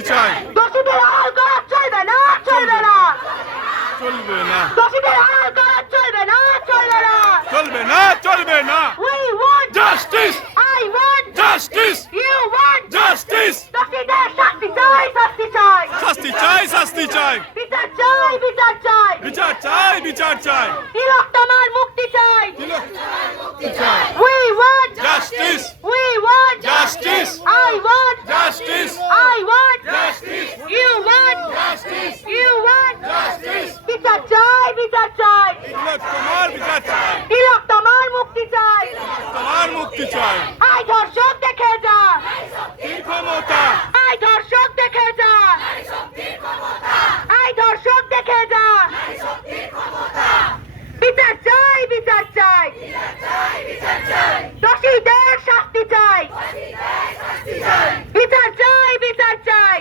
শাস্তি চাই। দোষীদের আড়াল করা চলবে না, চলবে না, চলবে না, দোষীদের আড়াল করা চলবে না, চলবে না, চলবে না, চলবে না। We want justice, I want justice, you want justice. দোষীদের শাস্তি চাই, শাস্তি চাই, শাস্তি চাই, শাস্তি চাই। বিচার চাই, বিচার চাই, বিচার চাই, বিচার চাই। তিলোত্তমার মুক্তি চাই। চাই। We want justice, we want justice, I want justice, I want justice, you want justice, you want justice. বিচার চাই, বিচার চাই, তোমার বিচার চাই, তিলোত্তমার মুক্তি চাই। তোমার মুক্তি চাই। আই ধর্ষক দেখে যা, কি ক্ষমতা, আই ধর্ষক দেখে যা, আই ধর্ষক দেখে যা। বিচার চাই, বিচার চাই, দোষীদের শাস্তি চাই, বিচার চাই, বিচার চাই,